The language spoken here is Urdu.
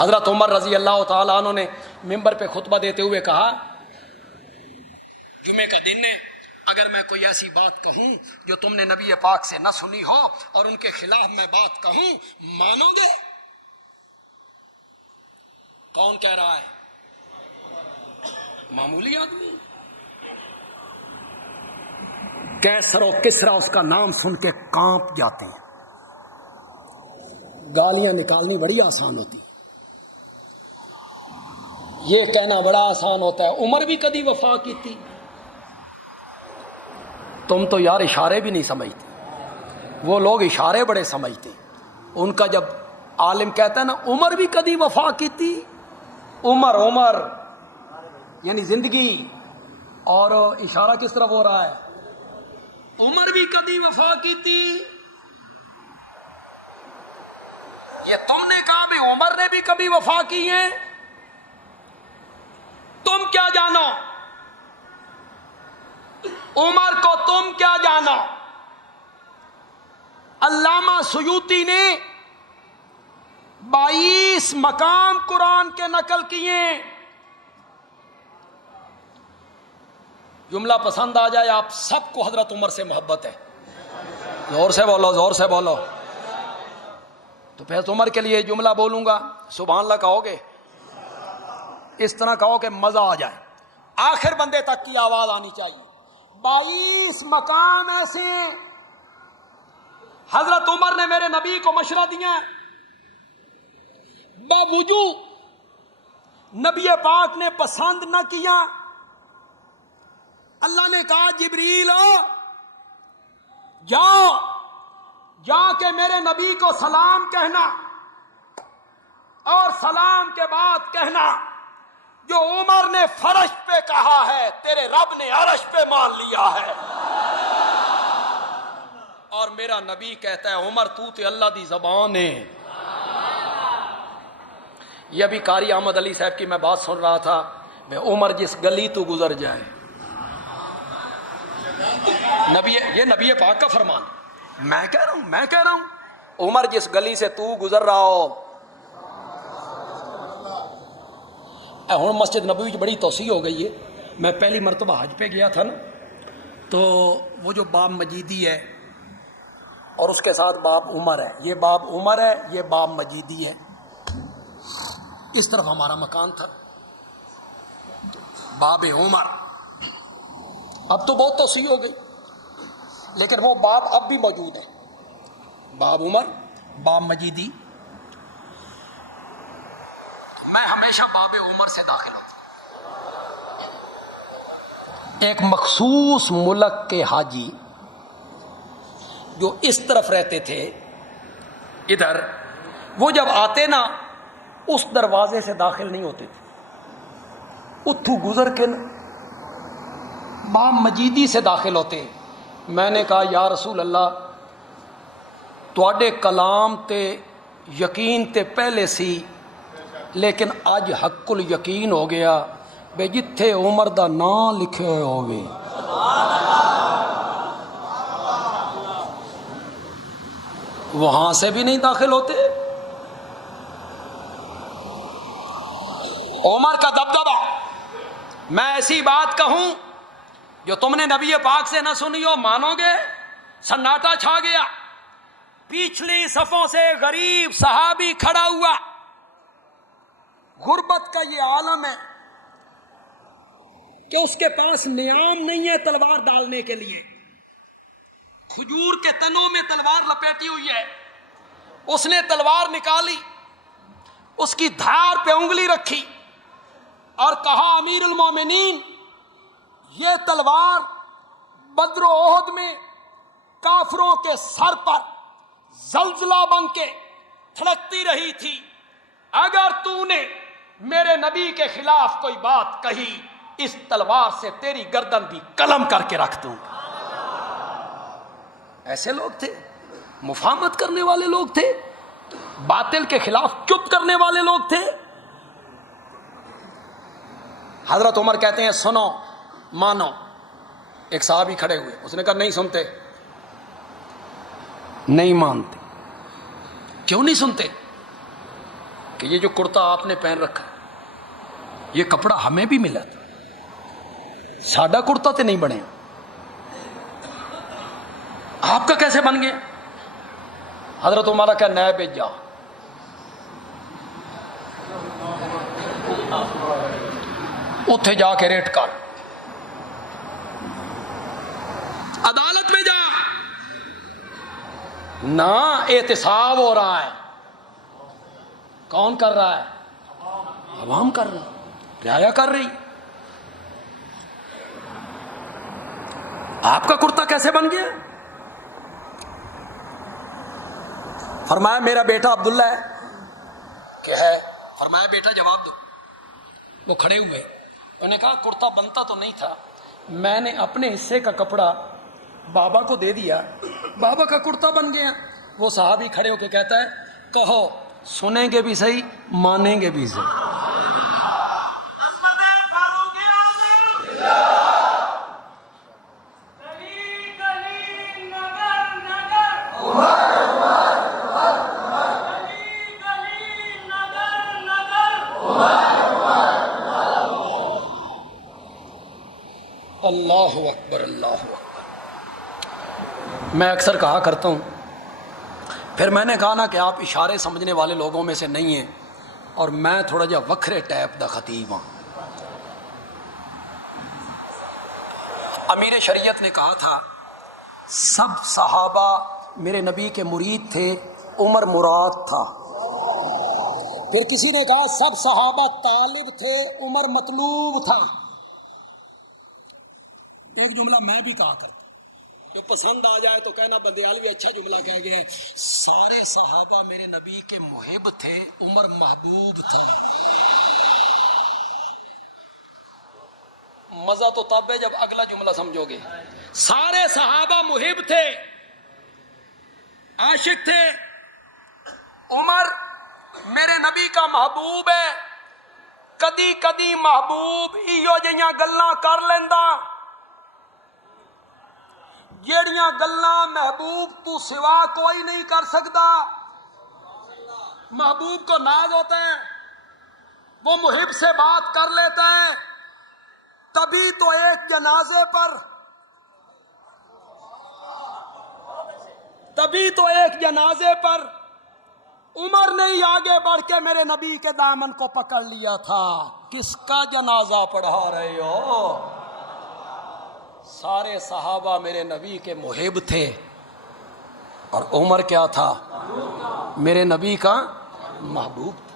حضرت عمر رضی اللہ تعالیٰ عنہ نے ممبر پہ خطبہ دیتے ہوئے کہا جمعے کا دن ہے، اگر میں کوئی ایسی بات کہوں جو تم نے نبی پاک سے نہ سنی ہو اور ان کے خلاف میں بات کہوں، مانو گے؟ کون کہہ رہا ہے؟ معمولی آدمی۔ کیسر و کسرا اس کا نام سن کے کانپ جاتے ہیں۔ گالیاں نکالنی بڑی آسان ہوتی، یہ کہنا بڑا آسان ہوتا ہے۔ عمر بھی کبھی وفا کی تھی، تم تو یار اشارے بھی نہیں سمجھتے، وہ لوگ اشارے بڑے سمجھتے۔ ان کا جب عالم کہتا ہے نا عمر بھی کبھی وفا کی تھی، عمر یعنی زندگی، اور اشارہ کس طرف ہو رہا ہے؟ عمر بھی کبھی وفا کی تھی۔ یہ تم نے کہا بھی عمر نے بھی کبھی وفا کی ہے، تم کیا جانو؟ عمر کو تم کیا جانو؟ علامہ سیوطی نے 22 مقام قرآن کے نقل کیے۔ جملہ پسند آ جائے آپ سب کو حضرت عمر سے محبت ہے، زور سے بولو، زور سے بولو۔ تو پھر عمر کے لیے جملہ بولوں گا، سبحان اللہ کہو گے؟ اس طرح کہو کہ مزہ آ جائے، آخر بندے تک کی آواز آنی چاہیے۔ 22 مقام ایسے ہیں حضرت عمر نے میرے نبی کو مشورہ دیا، باوجود نبی پاک نے پسند نہ کیا۔ اللہ نے کہا جبریل جا کے میرے نبی کو سلام کہنا، اور سلام کے بعد کہنا جو عمر نے فرش پہ کہا ہے تیرے رب نے عرش پہ مان لیا ہے۔ اور میرا نبی کہتا ہے عمر تو تے اللہ دی زبان ہے۔ یہ ابھی قاری احمد علی صاحب کی میں بات سن رہا تھا، میں عمر جس گلی تو گزر جائے، یہ نبی پاک کا فرمان، میں کہہ رہا ہوں عمر جس گلی سے تو گزر رہا ہو۔ ہوں مسجد نبوی بڑی توسیع ہو گئی ہے، میں پہلی مرتبہ حج پہ گیا تھا نا، تو وہ جو باب مجیدی ہے اور اس کے ساتھ باب عمر ہے، یہ باب عمر ہے، یہ باب مجیدی ہے، اس طرف ہمارا مکان تھا، باب عمر۔ اب تو بہت توسیع ہو گئی، لیکن وہ باب اب بھی موجود ہے، باب عمر، باب مجیدی۔ میں ہمیشہ باب عمر سے داخل ہوتا ہوں۔ ایک مخصوص ملک کے حاجی جو اس طرف رہتے تھے ادھر، وہ جب آتے نا اس دروازے سے داخل نہیں ہوتے تھے، اتھو گزر کے باب مجیدی سے داخل ہوتے۔ میں نے کہا یا رسول اللہ تواڈے کلام تے یقین تے پہلے سی، لیکن اج حق الیقین ہو گیا بے جتھے عمر دا نام لکھے ہوئے ہوگی وہاں سے بھی نہیں داخل ہوتے۔ عمر کا دبدبہ، میں ایسی بات کہوں جو تم نے نبی پاک سے نہ سنی ہو، مانو گے؟ سناٹا چھا گیا، پچھلی صفوں سے غریب صحابی کھڑا ہوا۔ غربت کا یہ عالم ہے کہ اس کے پاس نیام نہیں ہے تلوار ڈالنے کے لیے، کھجور کے تنوں میں تلوار لپیٹی ہوئی ہے، اس نے تلوار نکالی، اس کی دھار پہ انگلی رکھی اور کہا امیر المومنین یہ تلوار بدر و احد میں کافروں کے سر پر زلزلہ بن کے تھڑکتی رہی تھی، اگر تو نے میرے نبی کے خلاف کوئی بات کہی اس تلوار سے تیری گردن بھی قلم کر کے رکھ دوں۔ ایسے لوگ تھے، مفاہمت کرنے والے لوگ تھے، باطل کے خلاف چپ کرنے والے لوگ تھے۔ حضرت عمر کہتے ہیں سنو مانو، ایک صحابی کھڑے ہوئے، اس نے کہا نہیں سنتے، نہیں مانتے۔ کیوں نہیں سنتے؟ کہ یہ جو کرتا آپ نے پہن رکھا ہے یہ کپڑا ہمیں بھی ملا تھا, ساڈا کرتا تو نہیں بنے, آپ کا کیسے بن گیا؟ حضرت عمر کا نیا بھیجا, اتھے جا کے ریٹ کر, عدالت میں جا, نہ احتساب ہو رہا ہے. کون کر رہا ہے؟ عوام کر رہی, رعایا کر رہی. آپ کا کرتا کیسے بن گیا؟ فرمایا میرا بیٹا عبداللہ ہے. کیا ہے؟ فرمایا بیٹا جواب دو. وہ کھڑے ہوئے, انہوں نے کہا کرتا بنتا تو نہیں تھا, میں نے اپنے حصے کا کپڑا بابا کو دے دیا, بابا کا کرتا بن گیا. وہ صحابی کھڑے ہو کے کہتا ہے کہو سنیں گے بھی صحیح مانیں گے بھی صحیح. اللہ اکبر اللہ اکبر. میں اکثر کہا کرتا ہوں, پھر میں نے کہا نا کہ آپ اشارے سمجھنے والے لوگوں میں سے نہیں ہیں اور میں تھوڑا جا وکھرے ٹائپ دا خطیب ہوں. امیر شریعت نے کہا تھا سب صحابہ میرے نبی کے مرید تھے, عمر مراد تھا. پھر کسی نے کہا سب صحابہ طالب تھے, عمر مطلوب تھا. ایک جملہ میں بھی کہا کرتا, جو پسند آ جائے تو کہنا بندیالوی اچھا جملہ کہہ گیا ہے. سارے صحابہ میرے نبی کے محب تھے, عمر محبوب تھا. مزہ تو تب ہے جب اگلا جملہ سمجھو گے. سارے صحابہ محب تھے, عاشق تھے, عمر میرے نبی کا محبوب ہے. کدی کدی محبوب ایو جیاں گلاں کر لیندا جیڑیاں گلاں محبوب تو سوا کوئی نہیں کر سکتا. محبوب کو ناز ہوتا ہے, وہ محب سے بات کر لیتا ہے. تبھی تو ایک جنازے پر عمر نے ہی آگے بڑھ کے میرے نبی کے دامن کو پکڑ لیا تھا. کس کا جنازہ پڑھا رہے ہو؟ سارے صحابہ میرے نبی کے محب تھے اور عمر کیا تھا؟ میرے نبی کا محبوب تھا.